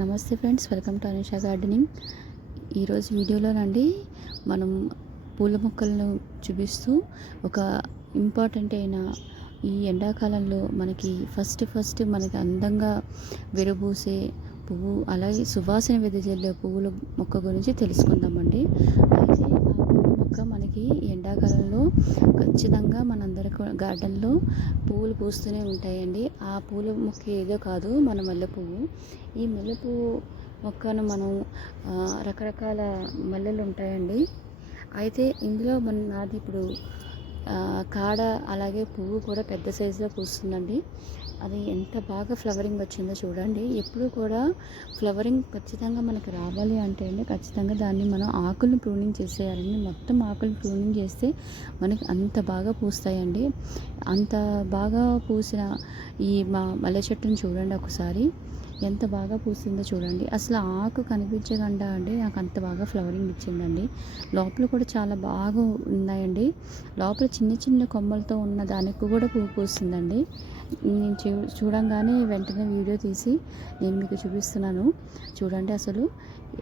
నమస్తే friends, welcome to Anusha gardening. ఈరోజు వీడియోలోనండి మనం పూల మొక్కలను చూపిస్తూ ఒక ఇంపార్టెంట్ అయిన ఈ ఎండాకాలంలో మనకి ఫస్ట్ మనకి అందంగా విరబూసే పువ్వు, అలాగే సువాసన వెదజల్లే పువ్వుల మొక్క గురించి తెలుసుకుందామండి. అయితే ఆ పూల మొక్క మనకి ఎండాకాలంలో ఖచ్చితంగా మనందరి గార్డెన్లో పువ్వులు పూస్తూనే ఉంటాయండి. ఆ పూల మొక్క ఏదో కాదు, మన మల్లె పువ్వు. ఈ మల్లె పువ్వు మొక్కను మనం రకరకాల మల్లెలు ఉంటాయండి. అయితే ఇందులో నాది ఇప్పుడు కాడ అలాగే పువ్వు కూడా పెద్ద సైజులో పూస్తుందండి. అది ఎంత బాగా ఫ్లవరింగ్ వచ్చిందో చూడండి. ఎప్పుడు కూడా ఫ్లవరింగ్ ఖచ్చితంగా మనకు రావాలి అంటే అండి, ఖచ్చితంగా దాన్ని మనం ఆకులను ప్రూనింగ్ చేసేయాలండి. మొత్తం ఆకులను ప్రూనింగ్ చేస్తే మనకి అంత బాగా పూస్తాయండి. అంత బాగా పూసిన ఈ మల్లె చెట్టును చూడండి ఒకసారి, ఎంత బాగా పూసిందో చూడండి. అసలు ఆకు కనిపించకుండా అండి నాకు అంత బాగా ఫ్లవరింగ్ ఇచ్చిందండి. లోపల కూడా చాలా బాగా ఉన్నాయండి. లోపల చిన్న చిన్న కొమ్మలతో ఉన్న దానికి కూడా పువ్వు పూస్తుందండి. నేను చూడంగానే వెంటనే వీడియో తీసి నేను మీకు చూపిస్తున్నాను. చూడండి అసలు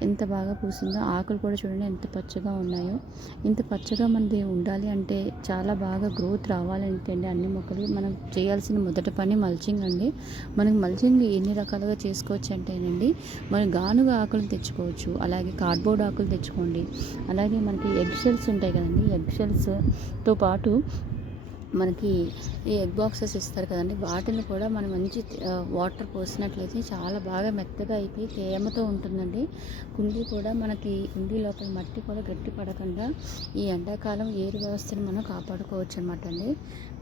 ఎంత బాగా పూసిందో. ఆకులు కూడా చూడండి ఎంత పచ్చగా ఉన్నాయో. ఇంత పచ్చగా మనది ఉండాలి అంటే, చాలా బాగా గ్రోత్ రావాలంటే అండి, అన్ని మొక్కలు మనం చేయాల్సిన మొదటి పని మల్చింగ్ అండి. మనకి మల్చింగ్ ఎన్ని రకాలుగా చేసుకోవచ్చు అంటేనండి, మనం గానుగ ఆకులు తెచ్చుకోవచ్చు, అలాగే కార్డ్బోర్డ్ ఆకులు తెచ్చుకోండి, అలాగే మనకి ఎగ్ షెల్స్ ఉంటాయి కదండి, ఎగ్ షెల్స్తో పాటు మనకి ఈ ఎగ్ బాక్సెస్ ఇస్తారు కదండి, వాటిని కూడా మనం మంచి వాటర్ పోసినట్లయితే చాలా బాగా మెత్తగా అయిపోయి తేమతో ఉంటుందండి. కుండీ కూడా మనకి కుండీ లోపల మట్టి కూడా గట్టి పడకుండా ఈ ఎండాకాలం ఏరు వ్యవస్థను మనం కాపాడుకోవచ్చు అనమాట అండి.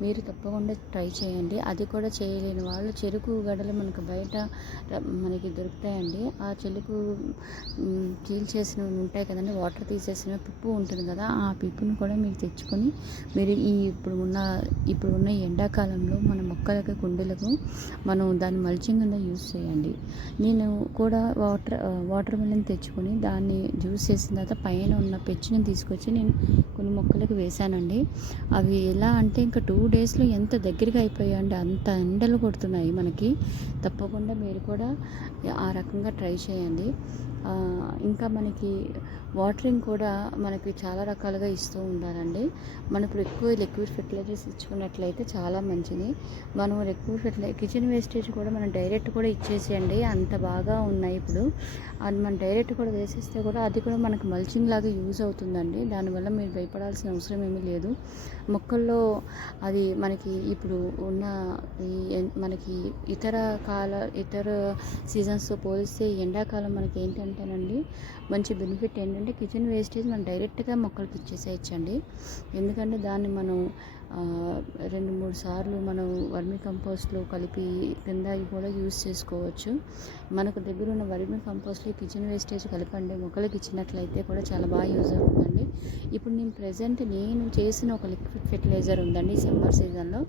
మీరు తప్పకుండా ట్రై చేయండి. అది కూడా చేయలేని వాళ్ళు చెరుకు గడలు మనకు బయట మనకి దొరుకుతాయండి. ఆ చెరుకు చీల్చేసినవి ఉంటాయి కదండి, వాటర్ తీసేసిన పిప్పు ఉంటుంది కదా, ఆ పిప్పును కూడా మీరు తెచ్చుకొని మీరు ఇప్పుడు ఉన్న ఎండాకాలంలో మన మొక్కలకి కుండీలకు మనం దాన్ని మల్చింగ్ కింద యూజ్ చేయండి. నేను కూడా వాటర్ మిలన్ తెచ్చుకొని దాన్ని జ్యూస్ చేసిన తర్వాత పైన ఉన్న పెచ్చుని తీసుకొచ్చి నేను కొన్ని మొక్కలకు వేశానండి. అవి ఎలా అంటే ఇంకా 2 డేస్లో ఎంత దగ్గరగా అయిపోయాయండి, అంత ఎండలు కొడుతున్నాయి మనకి. తప్పకుండా మీరు కూడా ఆ రకంగా ట్రై చేయండి. ఇంకా మనకి వాటరింగ్ కూడా మనకి చాలా రకాలుగా ఇస్తూ ఉండాలండి. మనం ఇప్పుడు ఎక్కువ లిక్విడ్ ఫెర్టిలైజర్స్ ఇచ్చుకున్నట్లయితే చాలా మంచిది. మనం కిచెన్ వేస్టేజ్ కూడా మనం డైరెక్ట్ కూడా ఇచ్చేసేయండి, అంత బాగా ఉన్నాయి ఇప్పుడు. అది మనం డైరెక్ట్ కూడా వేసేస్తే కూడా అది కూడా మనకు మల్చింగ్ లాగా యూజ్ అవుతుందండి. దానివల్ల మీరు భయపడాల్సిన అవసరం ఏమీ లేదు. మొక్కల్లో అది మనకి ఇప్పుడు ఉన్న మనకి ఇతర సీజన్స్తో పోలిస్తే ఎండాకాలం మనకి ఏంటంటేనండి మంచి బెనిఫిట్ ఏంటంటే, కిచెన్ వేస్టేజ్ మనం డైరెక్ట్గా మొక్కలకి ఇచ్చేసేయచ్చండి. ఎందుకంటే దాన్ని మనం 2-3 సార్లు మనం వర్మీ కంపోస్ట్లో కలిపి కింద ఇవి కూడా యూజ్ చేసుకోవచ్చు. మనకు దగ్గర ఉన్న వర్మీ కంపోస్ట్లో కిచెన్ వేస్టేజ్ కలపండి, మొక్కలకి ఇచ్చినట్లయితే కూడా చాలా బాగా యూజ్ అవుతుందండి. ఇప్పుడు నేను చేసిన ఒక లిక్విడ్ ఫెర్టిలైజర్ ఉందండి సమ్మర్ సీజన్లో,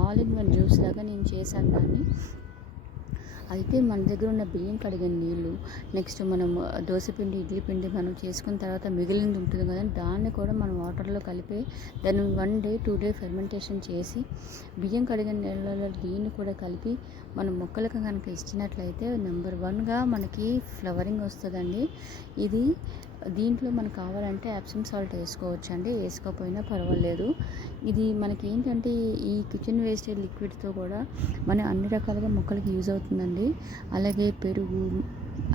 ఆల్ ఇన్ వన్ జ్యూస్ లాగా నేను చేశాను దాన్ని. అయితే మన దగ్గర ఉన్న బియ్యం కడిగిన నీళ్ళు, నెక్స్ట్ మనం దోశపిండి ఇడ్లీ పిండి మనం చేసుకున్న తర్వాత మిగిలింది ఉంటుంది కదా, దాన్ని కూడా మనం వాటర్లో కలిపి దాన్ని 1 డే 2 డే ఫెర్మెంటేషన్ చేసి బియ్యం కడిగిన నీళ్ళలో దీన్ని కూడా కలిపి మనం మొక్కలకు కనుక ఇచ్చినట్లయితే నెంబర్ 1గా మనకి ఫ్లవరింగ్ వస్తుందండి. దీంట్లో మనకు కావాలంటే ఎప్సమ్ సాల్ట్ వేసుకోవచ్చు అండి, వేసుకోకపోయినా పర్వాలేదు. ఇది మనకి ఏంటంటే ఈ కిచెన్ వేస్టేజ్ లిక్విడ్తో కూడా మన అన్ని రకాలుగా మొక్కలకి యూజ్ అవుతుందండి. అలాగే పెరుగు,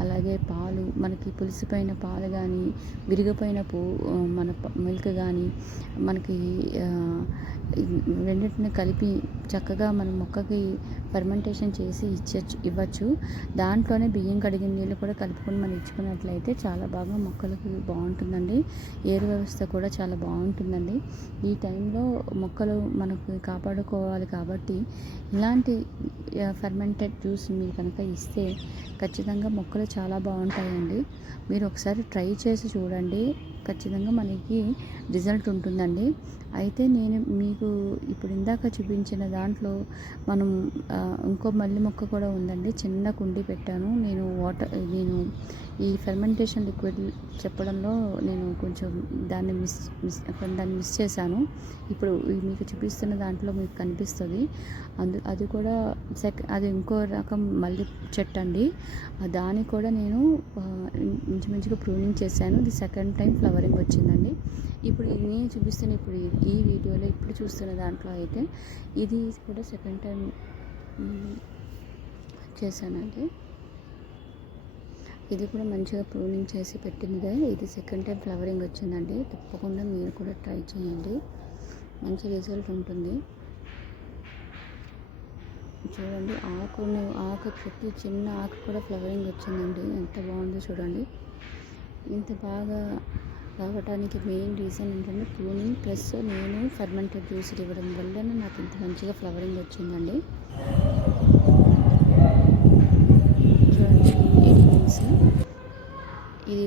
అలాగే పాలు, మనకి పులిసిపోయిన పాలు కానీ, విరిగిపోయిన మన మిల్క్ కానీ మనకి రెండింటిని కలిపి చక్కగా మన మొక్కకి ఫెర్మెంటేషన్ చేసి ఇవ్వచ్చు. దాంట్లోనే బియ్యం కడిగిన నీళ్ళు కూడా కలుపుకొని మనం ఇచ్చుకున్నట్లయితే చాలా బాగా మొక్కలకి బాగుంటుందండి. ఏరు వ్యవస్థ కూడా చాలా బాగుంటుందండి. ఈ టైంలో మొక్కలు మనకు కాపాడుకోవాలి కాబట్టి ఇలాంటి ఫెర్మెంటెడ్ జ్యూస్ మీరు కనుక ఇస్తే ఖచ్చితంగా మొక్కలు చాలా బాగుంటాయండి. మీరు ఒకసారి ట్రై చేసి చూడండి, ఖచ్చితంగా మనకి రిజల్ట్ ఉంటుందండి. అయితే నేను మీకు ఇప్పుడు ఇందాక చూపించిన దాంట్లో మనం ఇంకో మల్లి మొక్క కూడా ఉందండి. చిన్న కుండీ పెట్టాను నేను ఈ ఫెర్మెంటేషన్ లిక్విడ్ చెప్పడంలో నేను కొంచెం దాన్ని మిస్ చేశాను. ఇప్పుడు మీకు చూపిస్తున్న దాంట్లో మీకు కనిపిస్తుంది. అది కూడా అది ఇంకో రకం మల్లి చెట్టు అండి. దానికి కూడా నేను ఇంచుమించుగా ప్రూనింగ్ చేశాను. ఇది సెకండ్ టైం ఫ్లవరింగ్ వచ్చిందండి. ఇప్పుడు నేను చూపిస్తున్న ఈ వీడియోలో ఇప్పుడు చూస్తున్న దాంట్లో అయితే ఇది కూడా సెకండ్ టైం చేశానండి. ఇది కూడా మంచిగా ప్రూనింగ్ చేసి పెట్టినదే. ఇది సెకండ్ టైం ఫ్లవరింగ్ వచ్చిందండి. తప్పకుండా మీరు కూడా ట్రై చేయండి, మంచి రిజల్ట్ ఉంటుంది. చూడండి, ఆకు చెట్టు చిన్న ఆకు కూడా ఫ్లవరింగ్ వచ్చిందండి. ఎంత బాగుందో చూడండి. ఇంత బాగా రావడానికి మెయిన్ రీజన్ ఏంటంటే ప్రూనింగ్ ప్లస్ నేను ఫెర్మెంటెడ్ జ్యూస్ ఇవ్వడం వల్లనే నాకు ఇంత మంచిగా ఫ్లవరింగ్ వచ్చిందండి. చూడండి, ఇది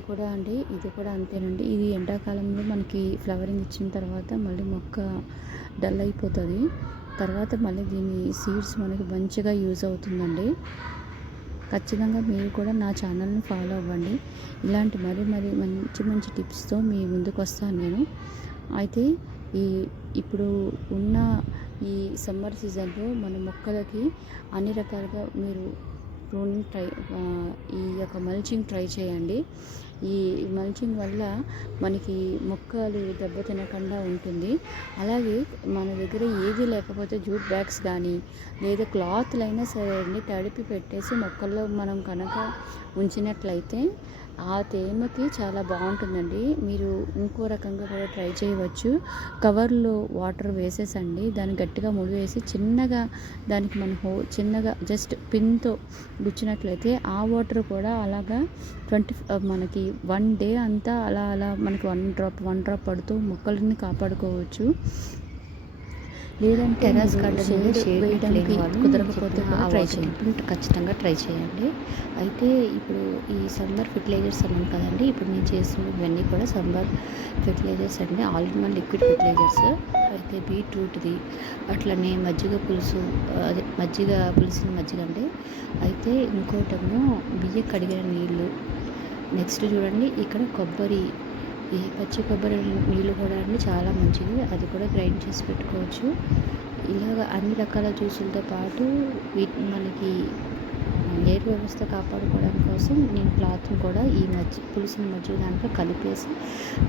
కూడా అంతేనండి. ఇది ఎండాకాలంలో మనకి ఫ్లవరింగ్ ఇచ్చిన తర్వాత మళ్ళీ మొక్క డల్ అయిపోతుంది. తర్వాత మళ్ళీ దీని సీడ్స్ మనకి మంచిగా యూజ్ అవుతుందండి. ఖచ్చితంగా మీరు కూడా నా ఛానల్ని ఫాలో అవ్వండి. ఇలాంటి మరి మంచి టిప్స్తో మీ ముందుకు వస్తాను నేను. అయితే ఇప్పుడు ఉన్న ఈ సమ్మర్ సీజన్లో మన మొక్కలకి అన్ని రకాలుగా మీరు ప్రూనింగ్ ఈ యొక్క మల్చింగ్ ట్రై చేయండి. ఈ మల్చింగ్ వల్ల మనకి మొక్కలు దెబ్బ తినకుండా ఉంటుంది. అలాగే మన దగ్గర ఏది లేకపోతే జూట్ బ్యాగ్స్ కానీ లేదా క్లాత్లు అయినా సరే అండి, తడిపి పెట్టేసి మొక్కల్లో మనం కనుక ఉంచినట్లయితే ఆ తేమకి చాలా బాగుంటుందండి. మీరు ఇంకో రకంగా కూడా ట్రై చేయవచ్చు. కవర్లో వాటర్ వేసేసండి, దాన్ని గట్టిగా ముడివేసి చిన్నగా దానికి చిన్నగా జస్ట్ పిన్తో గుచ్చినట్లయితే ఆ వాటర్ కూడా అలాగా మనకి 1 డే అంతా అలా మనకి 1 డ్రాప్ పడుతూ మొక్కలని కాపాడుకోవచ్చు. లేదంటే టెర్రస్ గార్డెన్ వేయడానికి కుదరకపోతే ట్రై చేయండి, ఖచ్చితంగా ట్రై చేయండి. అయితే ఇప్పుడు ఈ సమ్మర్ ఫెర్టిలైజర్స్ అన్నాం కదండి, ఇప్పుడు నేను చేస్తున్న ఇవన్నీ కూడా సమ్మర్ ఫెర్టిలైజర్స్ అండి, all in one liquid fertilisers. అయితే బీట్రూట్ది, అట్లనే మజ్జిగ పులుసు, అదే పులిసిన మజ్జిగ అండి. అయితే ఇంకోటేమో బియ్యం కడిగిన నీళ్ళు. నెక్స్ట్ చూడండి, ఇక్కడ కొబ్బరి, ఈ పచ్చి కొబ్బరి నీళ్ళు కూడా అండి చాలా మంచిది. అది కూడా గ్రైండ్ చేసి పెట్టుకోవచ్చు. ఇలాగ అన్ని రకాల జ్యూసులతో పాటు మనకి ఎయిర్ వ్యవస్థ కాపాడుకోవడానికి కోసం నేను క్లాత్ని కూడా ఈ పులిసిన మజ్జిగ దాంట్లో కలిపేసి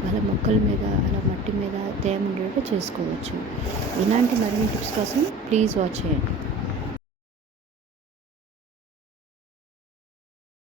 వాళ్ళ మొక్కల మీద అలా మట్టి మీద తేమ ఉండేటట్టు చేసుకోవచ్చు. ఇలాంటి మరిన్ని టిప్స్ కోసం ప్లీజ్ వాచ్ చేయండి.